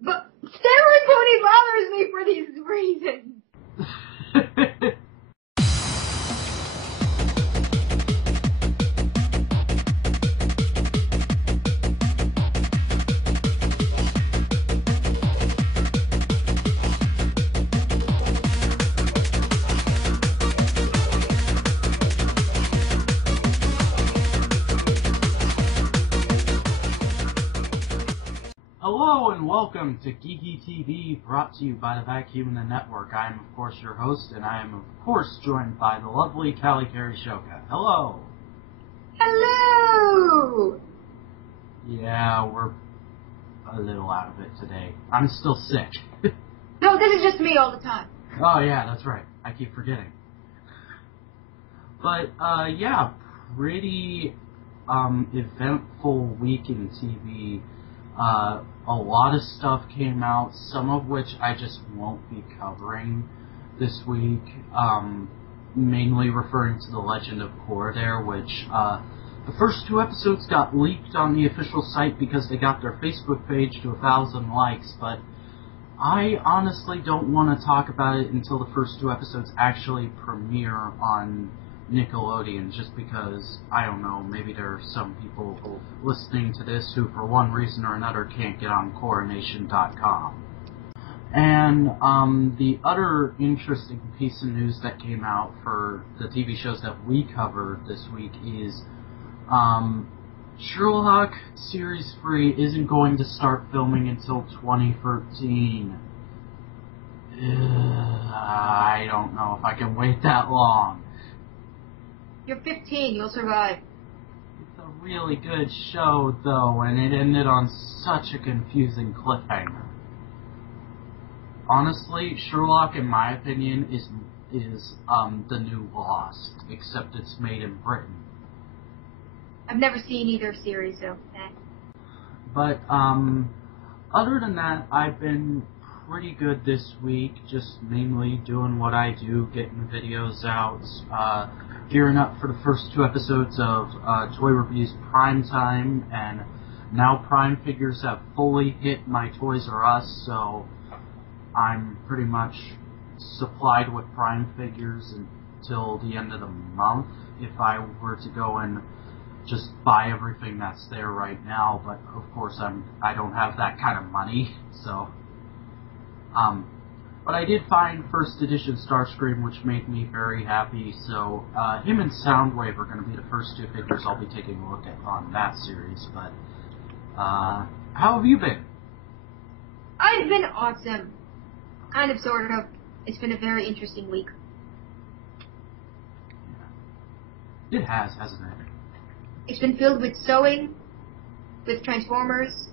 But steroids only bothers me for these reasons. Hello and welcome to Geeky TV, brought to you by the Vac and Network. I am, of course, your host, and I am, of course, joined by the lovely Cally Shoka. Hello! Hello! Yeah, we're a little out of it today. I'm still sick. No, this is just me all the time. Oh, yeah, that's right. I keep forgetting. But, yeah, pretty eventful week in TV. A lot of stuff came out, some of which I just won't be covering this week, mainly referring to The Legend of Korra there, which the first 2 episodes got leaked on the official site because they got their Facebook page to 1,000 likes, but I honestly don't want to talk about it until the first 2 episodes actually premiere on Nickelodeon, just because, I don't know, maybe there are some people listening to this who, for one reason or another, can't get on CorraNation.com. And the other interesting piece of news that came out for the TV shows that we covered this week is Sherlock Series 3 isn't going to start filming until 2013. I don't know if I can wait that long. You're 15, you'll survive. It's a really good show, though, and it ended on such a confusing cliffhanger. Honestly, Sherlock, in my opinion, is the new Lost, except it's made in Britain. I've never seen either series, so But, other than that, I've been pretty good this week, just mainly doing what I do, getting videos out, gearing up for the first 2 episodes of Toy Reviews Prime Time, and now Prime figures have fully hit my Toys R Us, so I'm pretty much supplied with Prime figures until the end of the month, if I were to go and just buy everything that's there right now, but of course I don't have that kind of money, so but I did find first edition Starscream, which made me very happy, so him and Soundwave are going to be the first 2 figures I'll be taking a look at on that series, but how have you been? I've been awesome. Kind of, sort of. It's been a very interesting week. Yeah. It has, hasn't it? It's been filled with sewing, with Transformers,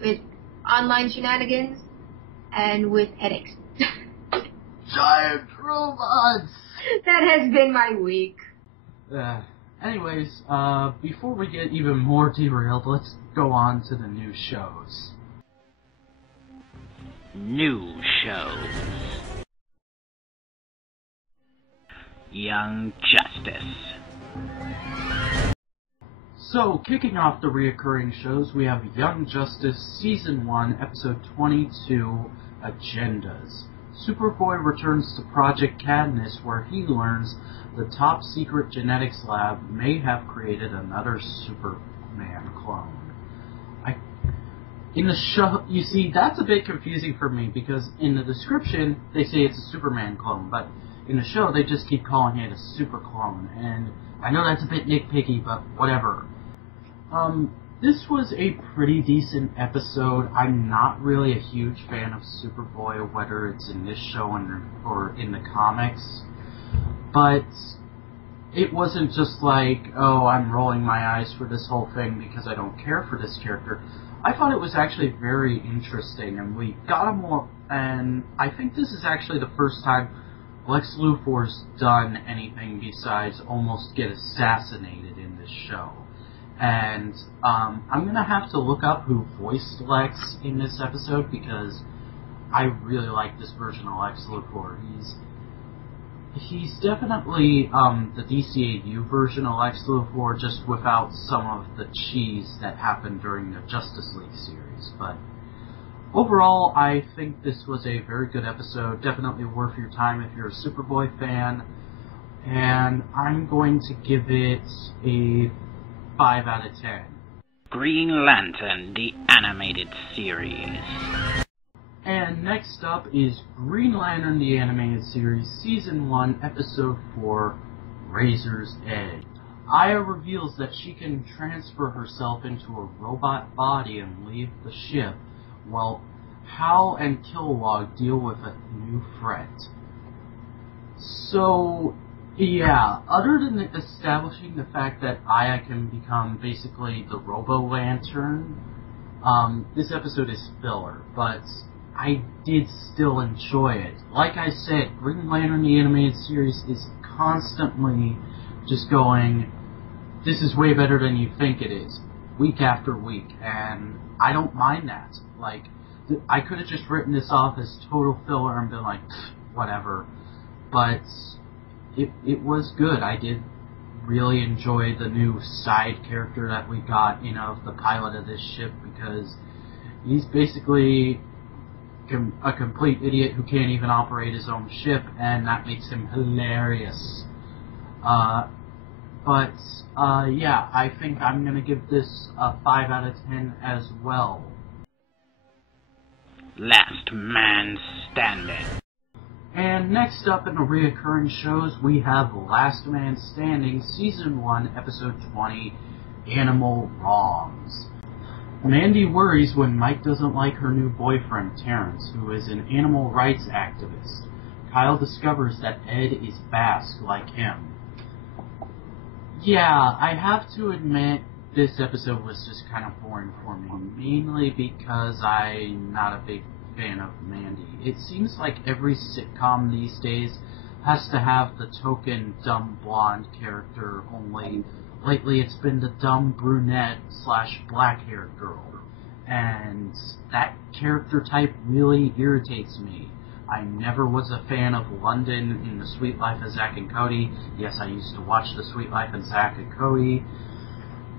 with online shenanigans, and with headaches. Giant robots! That has been my week. Anyways, before we get even more derailed, let's go on to the new shows. New shows. Young Justice. So, kicking off the reoccurring shows, we have Young Justice Season 1, Episode 22, Agendas. Superboy returns to Project Cadmus, where he learns the top-secret genetics lab may have created another Superman clone. In the show, you see, that's a bit confusing for me, because in the description, they say it's a Superman clone, but in the show, they just keep calling it a super clone, and I know that's a bit nitpicky, but whatever. This was a pretty decent episode. I'm not really a huge fan of Superboy, whether it's in this show or in the comics, but it wasn't just like, oh, I'm rolling my eyes for this whole thing because I don't care for this character. I thought it was actually very interesting, and we got him more, and I think this is actually the first time Lex Luthor's done anything besides almost get assassinated in this show. And I'm going to have to look up who voiced Lex in this episode, because I really like this version of Lex Luthor. He's definitely the DCAU version of Lex Luthor, just without some of the cheese that happened during the Justice League series. But Overall, I think this was a very good episode. Definitely worth your time if you're a Superboy fan. And I'm going to give it a 5 out of 10. Green Lantern, the animated series. And next up is Green Lantern, the animated series, Season 1, Episode 4, Razor's Edge. Aya reveals that she can transfer herself into a robot body and leave the ship, while Hal and Kilowog deal with a new threat. So, yeah, other than establishing the fact that Aya can become basically the Robo-Lantern, this episode is filler, but I did still enjoy it. Like I said, Green Lantern, the animated series, is constantly just going, this is way better than you think it is, week after week, and I don't mind that. Like, I could have just written this off as total filler and been like, whatever, but it was good. I did really enjoy the new side character that we got, the pilot of this ship, because he's basically a complete idiot who can't even operate his own ship, and that makes him hilarious. Yeah, I think I'm going to give this a 5 out of 10 as well. Last Man Standing. And next up in the reoccurring shows, we have Last Man Standing, Season 1, Episode 20, Animal Wrongs. Mandy worries when Mike doesn't like her new boyfriend, Terrence, who is an animal rights activist. Kyle discovers that Ed is Basque like him. Yeah, I have to admit, this episode was just kind of boring for me, mainly because I'm not a big fan of Mandy. It seems like every sitcom these days has to have the token dumb blonde character, only lately it's been the dumb brunette / black-haired girl. And that character type really irritates me. I never was a fan of London in The Sweet Life of Zack and Cody. Yes, I used to watch The Sweet Life of Zack and Cody.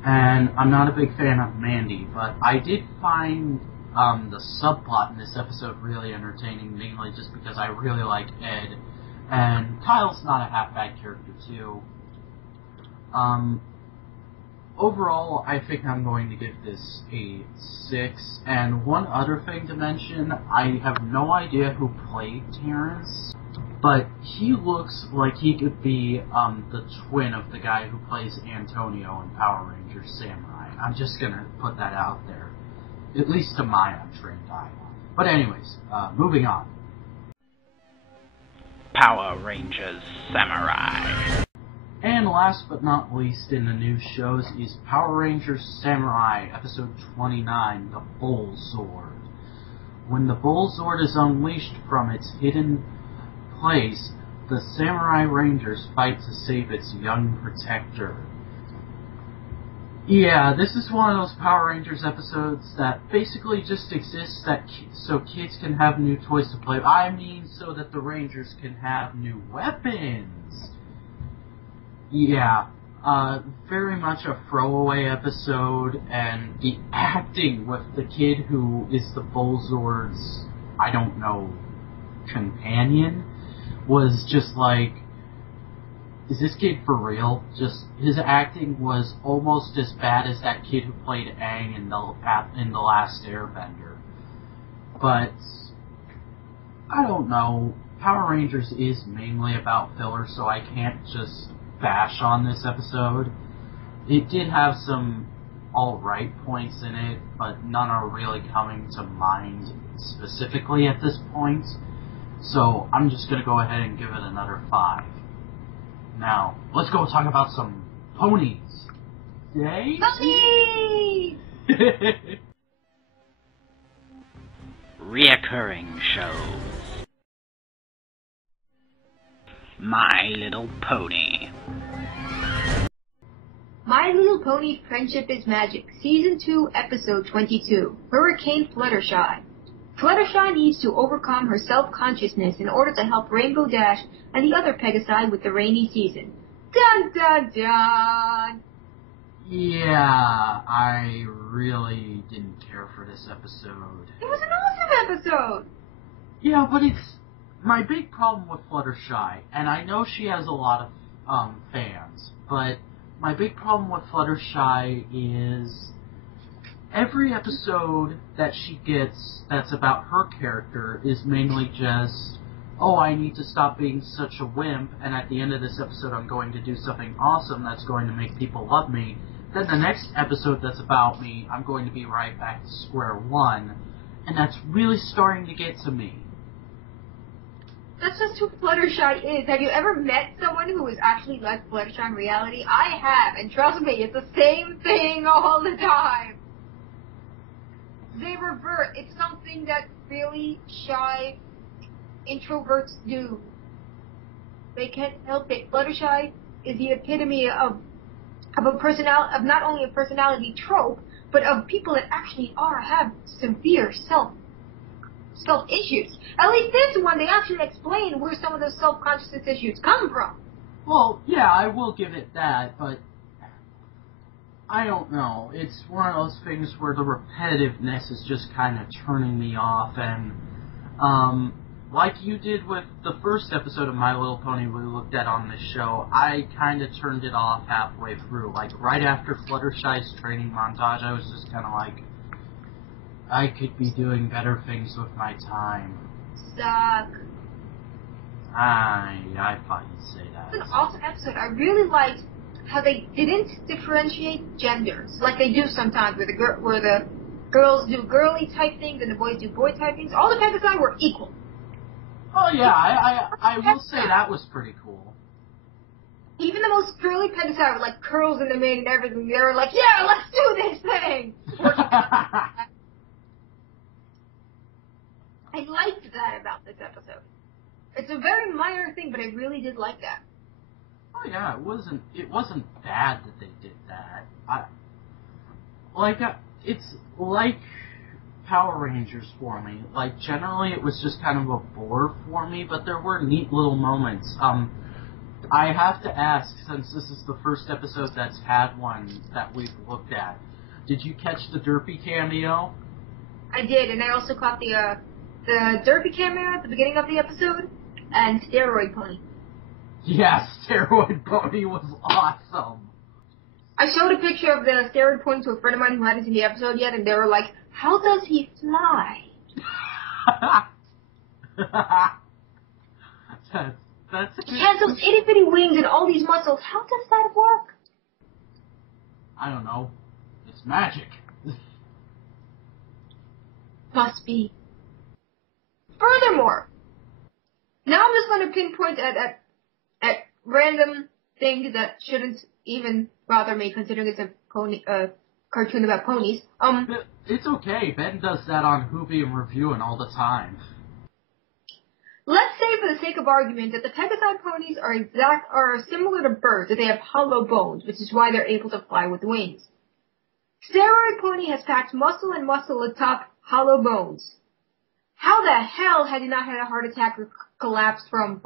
And I'm not a big fan of Mandy, but I did find the subplot in this episode really entertaining, mainly just because I really like Ed. And Kyle's not a half-bad character, too. Overall, I think I'm going to give this a 6. And one other thing to mention, I have no idea who played Terrence, but he looks like he could be the twin of the guy who plays Antonio in Power Rangers Samurai. I'm just going to put that out there, at least to my untrained eye. But anyways, moving on. Power Rangers Samurai. And last but not least in the new shows is Power Rangers Samurai, Episode 29, The Bull Zord. When the Bull Zord is unleashed from its hidden place, the Samurai Rangers fight to save its young protector. Yeah, this is one of those Power Rangers episodes that basically just exists so kids can have new toys to play. I mean, so that the Rangers can have new weapons. Yeah, very much a throwaway episode, and the acting with the kid who is the Bullzord's, I don't know, companion, was just like, is this kid for real? Just, his acting was almost as bad as that kid who played Aang in the Last Airbender. But, I don't know, Power Rangers is mainly about filler, so I can't just bash on this episode. It did have some alright points in it, but none are really coming to mind specifically at this point. So I'm just going to go ahead and give it another 5. Now, let's go talk about some ponies. Yay? Ponies! Reoccurring shows. My Little Pony. My Little Pony Friendship is Magic, Season 2, Episode 22, Hurricane Fluttershy. Fluttershy needs to overcome her self-consciousness in order to help Rainbow Dash and the other Pegasi with the rainy season. Dun dun dun! Yeah, I really didn't care for this episode. It was an awesome episode. Yeah, but it's my big problem with Fluttershy, and I know she has a lot of fans, but my big problem with Fluttershy is every episode that she gets that's about her character is mainly just, oh, I need to stop being such a wimp, and at the end of this episode I'm going to do something awesome that's going to make people love me. Then the next episode that's about me, I'm going to be right back to square one, and that's really starting to get to me. That's just who Fluttershy is. Have you ever met someone who is actually like Fluttershy in reality? I have, and trust me, it's the same thing all the time. They revert. It's something that really shy introverts do. They can't help it. Fluttershy is the epitome of of not only a personality trope, but of people that actually have severe self issues. At least this one, they actually explain where some of those self-consciousness issues come from. Well, yeah, I will give it that, but I don't know. It's one of those things where the repetitiveness is just kind of turning me off, and like you did with the first episode of My Little Pony we looked at on this show, I kind of turned it off halfway through. Like, right after Fluttershy's training montage, I was just kind of like, I could be doing better things with my time. Suck. I thought you'd say that. It's an awesome episode. I really liked how they didn't differentiate genders like they do sometimes, where the girls do girly type things and the boys do boy type things. All the Pegasi were equal. Oh yeah, I will say that was pretty cool. Even the most girly Pegasi with like curls in the mane and everything, they were like, yeah, let's do this thing. I liked that about this episode. It's a very minor thing, but I really did like that. Oh yeah, it wasn't bad that they did that. It's like Power Rangers for me. Like, generally it was just kind of a bore for me, but there were neat little moments. I have to ask, since this is the first episode that's had one that we've looked at, did you catch the Derpy cameo? I did, and I also caught the Derpy cameo at the beginning of the episode, and Steroid Pony. Yeah, Steroid Pony was awesome. I showed a picture of the Steroid Pony to a friend of mine who hadn't seen the episode yet, and they were like, how does he fly? That's he has those itty-bitty wings and all these muscles. How does that work? I don't know. It's magic. Must be. Furthermore, now I'm just going to pinpoint at random things that shouldn't even bother me, considering it's a cartoon about ponies. It's okay. Ben does that on Hoovy and Reviewing all the time. Let's say, for the sake of argument, that the Pegasi ponies are similar to birds, that they have hollow bones, which is why they're able to fly with wings. Steroid Pony has packed muscle and muscle atop hollow bones. How the hell has he not had a heart attack or collapsed from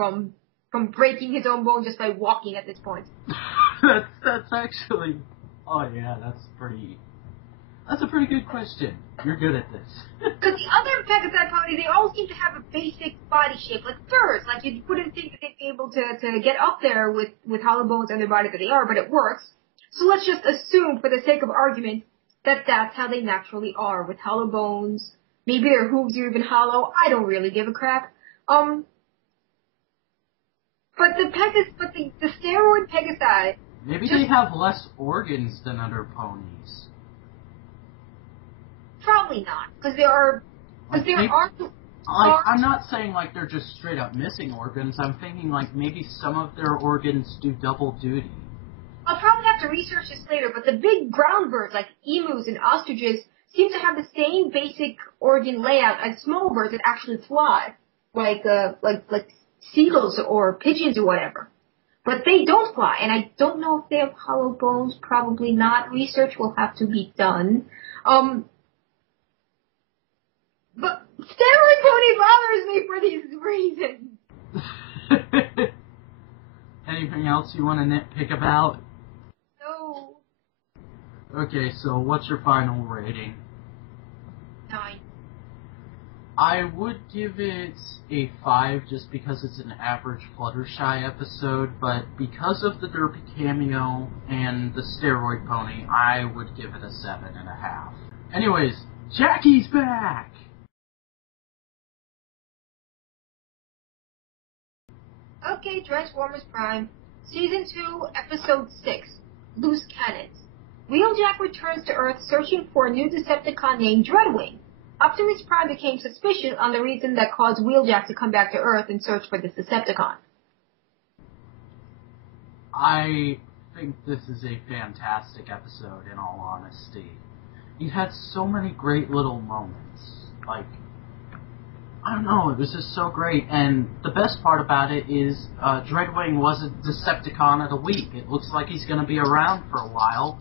breaking his own bone just by walking at this point? that's actually, oh yeah, that's a pretty good question. You're good at this. Because the other Pegasi ponies, they all seem to have a basic body shape, like furs. Like, you wouldn't think that they'd be able to get up there with hollow bones on their body that they are, but it works. So let's just assume, for the sake of argument, that that's how they naturally are, with hollow bones. Maybe their hooves are even hollow. I don't really give a crap. But the steroid Pegasi. Maybe they have less organs than other ponies. Probably not, because there are. I'm not saying like they're just straight up missing organs. I'm thinking like maybe some of their organs do double duty. I'll probably have to research this later, but the big ground birds like emus and ostriches seem to have the same basic organ layout as small birds that actually fly, like seagulls or pigeons or whatever. But they don't fly, and I don't know if they have hollow bones. Probably not. Research will have to be done. But Steroid Pony bothers me for these reasons. Anything else you want to nitpick about? No. Okay, so what's your final rating? 9. I would give it a 5 just because it's an average Fluttershy episode, but because of the Derpy cameo and the steroid pony, I would give it a 7.5. Anyways, Jackie's back! Okay, Transformers Prime, Season 2, Episode 6, Loose Cannons. Wheeljack returns to Earth searching for a new Decepticon named Dreadwing. Optimus Prime became suspicious on the reason that caused Wheeljack to come back to Earth and search for this Decepticon. I think this is a fantastic episode, in all honesty. It had so many great little moments. Like, I don't know, it was just so great. And the best part about it is Dreadwing was a Decepticon of the week. It looks like he's going to be around for a while.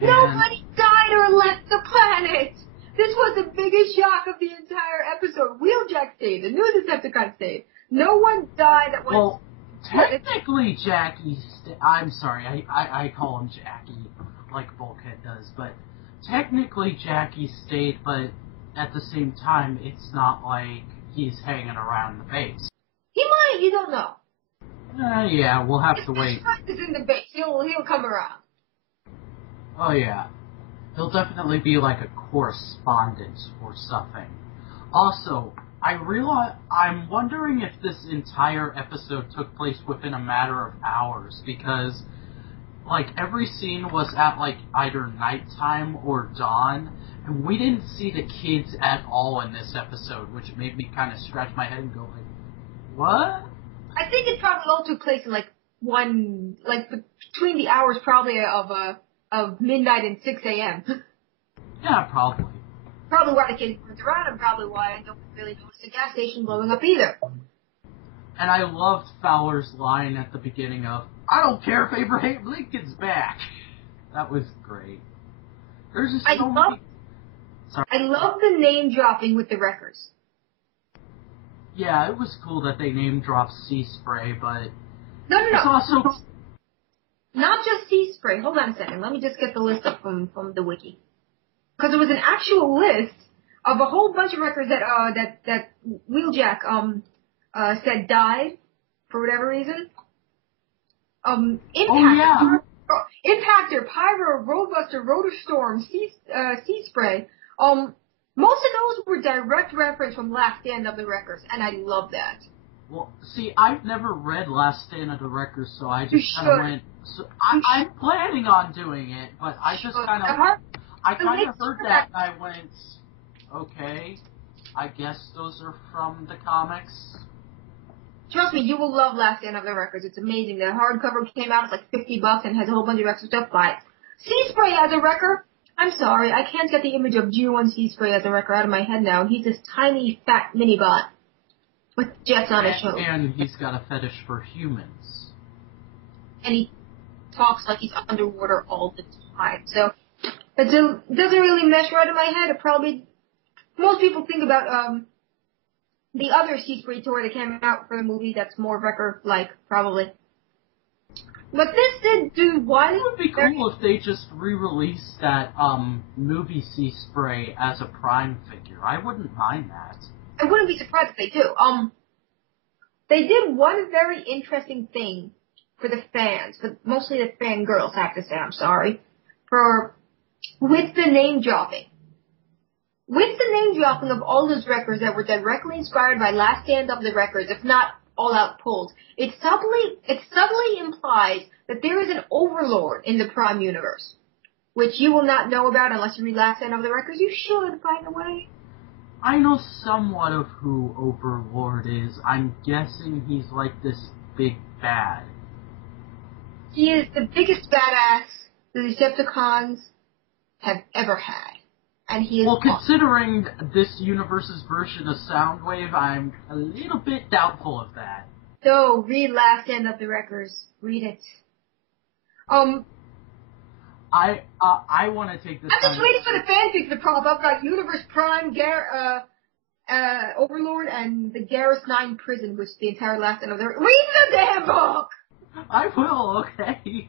Nobody died or left the planet! This was the biggest shock of the entire episode. Wheeljack stayed. The new Decepticon stayed. No one died that was... Well, technically Jackie... I'm sorry, I call him Jackie, like Bulkhead does, but technically Jackie stayed, but at the same time, it's not like he's hanging around the base. He might, you don't know. Yeah, we'll have to wait. If the is in the base, he'll come around. Oh yeah. He'll definitely be like a correspondent or something. Also, I'm wondering if this entire episode took place within a matter of hours, because, like, every scene was at, like, either nighttime or dawn, and we didn't see the kids at all in this episode, which made me kind of scratch my head and go, like, what? I think it probably all took place in, between the hours probably of midnight and 6 a.m. Yeah, probably. Probably why the kids weren't around, and probably why I don't really notice the gas station blowing up either. And I loved Fowler's line at the beginning of, "I don't care if Abraham Lincoln's back." That was great. There's just so many... Sorry. I love the name dropping with the wreckers. Yeah, it was cool that they name dropped Sea Spray, but... No. It's also... Not just Sea Spray. Hold on a second. Let me just get the list up from the wiki. Because there was an actual list of a whole bunch of wreckers that Wheeljack said died for whatever reason. Impactor, Impactor, Pyro, Roadbuster, Rotorstorm, Sea Spray. Most of those were direct reference from Last Stand of the Wreckers, and I love that. Well, see, I've never read Last Stand of the Wreckers, so I just kind of went... So I'm planning on doing it, but I just kind of... I kind of heard that and I went, okay, I guess those are from the comics. Trust me, you will love Last Stand of the Wreckers. It's amazing. The hardcover came out, it's like $50 and has a whole bunch of extra stuff. Buy it. Sea Spray as a wrecker? I'm sorry, I can't get the image of G1 Sea Spray as a wrecker out of my head now. He's this tiny, fat mini-bot with jets on his shoulder. And he's got a fetish for humans. And he talks like he's underwater all the time. So, it doesn't really mesh right in my head. It probably... Most people think about, the other Sea Spray toy that came out for the movie that's more wrecker-like, probably. But this did do one... It would be cool if they just re-released that, movie Sea Spray as a Prime figure. I wouldn't mind that. I wouldn't be surprised if they do. They did one very interesting thing for the fans, but mostly the fangirls, I have to say, I'm sorry, with the name dropping. With the name dropping of all those wreckers that were directly inspired by Last Stand of the Wreckers, if not all out pulled, it subtly implies that there is an overlord in the Prime universe, which you will not know about unless you read Last Stand of the Wreckers. You should, by the way. I know somewhat of who Overlord is. I'm guessing he's like this big bad. He is the biggest badass the Decepticons have ever had. And he is considering this universe's version of Soundwave, I'm a little bit doubtful of that. So, read Last Stand of the Wreckers. Read it. I want to take this. I'm just waiting for the fanfics to pop up, like Universe Prime, Overlord, and the Garrus 9 prison, which the entire Last Stand of the Wreckers. Read the damn book! I will, okay.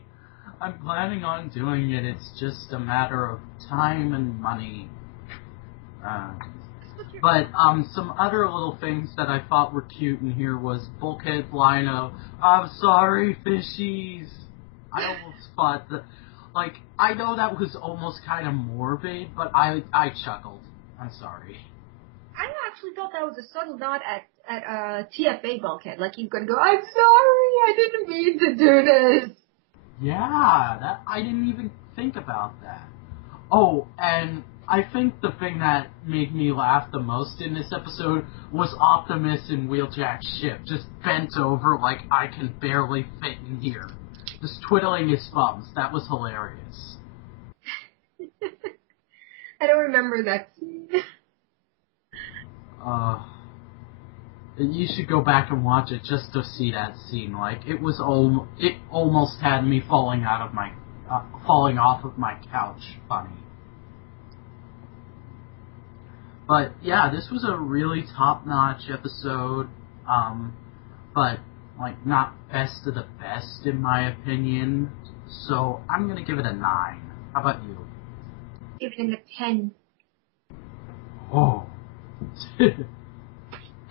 I'm planning on doing it. It's just a matter of time and money. That's what But some other little things that I thought were cute in here was Bulkhead's line of, "I'm sorry, fishies." I almost thought that, like, I know that was almost kind of morbid, but I chuckled. I'm sorry. I actually thought that was a subtle nod at TFA Bulkhead. Like he's gonna go, "I'm sorry, I didn't mean to do this." Yeah, that I didn't even think about that. Oh, and I think the thing that made me laugh the most in this episode was Optimus in Wheeljack's ship, just bent over like I can barely fit in here. Just twiddling his thumbs. That was hilarious. I don't remember that scene. You should go back and watch it just to see that scene. Like, it almost had me falling off of my couch funny. But yeah, this was a really top-notch episode. But like not best of the best in my opinion. So I'm gonna give it a 9. How about you? Give it a 10. Oh.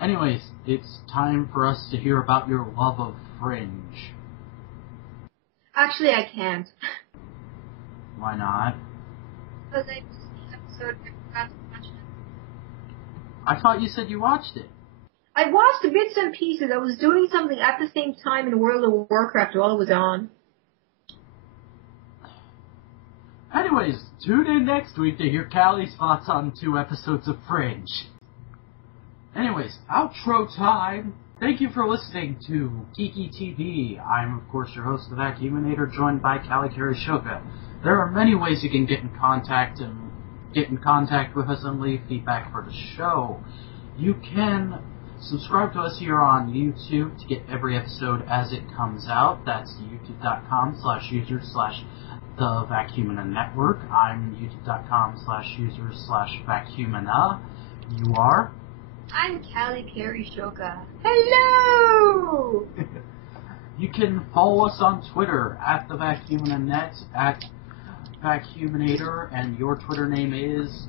Anyways, it's time for us to hear about your love of Fringe. Actually, I can't. Why not? Because I missed the episode and I forgot to watch it. I thought you said you watched it. I watched the bits and pieces. I was doing something at the same time in World of Warcraft while it was on. Anyways, tune in next week to hear Callie's thoughts on 2 episodes of Fringe. Anyways, outro time. Thank you for listening to Geeky TV. I'm, of course, your host, the Vacuuminator, joined by Cally Shoka. There are many ways you can get in contact with us and leave feedback for the show. You can subscribe to us here on YouTube to get every episode as it comes out. That's youtube.com/user/the Network. I'm youtube.com/user/Vacuumina. You are? I'm Cally Shoka. Hello! You can follow us on Twitter at the Vacuumina.net, at Vacuuminator, and your Twitter name is?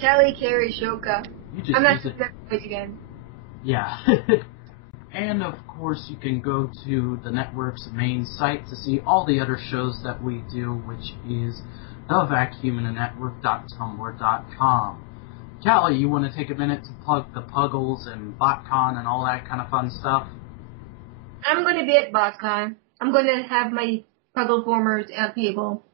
Cally Shoka. I'm not doing that voice again. Yeah. And of course you can go to the network's main site to see all the other shows that we do, which is thevacuuminanetwork.tumblr.com. Cally, you want to take a minute to plug the Puggles and BotCon and all that kind of fun stuff? I'm going to be at BotCon. I'm going to have my Puggle formers at table.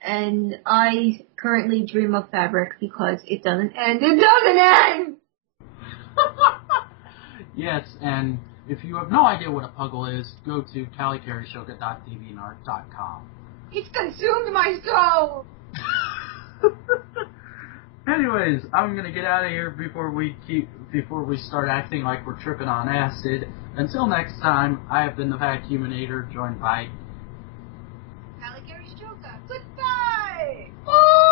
And I currently dream of fabric because it doesn't end. It doesn't end! Yes, and if you have no idea what a Puggle is, go to callycarryshoka.deviantart.com. It's consumed my soul! Anyways, I'm gonna get out of here before we start acting like we're tripping on acid. Until next time, I have been the Vacuuminator, joined by Cally Shoka. Goodbye! Oh!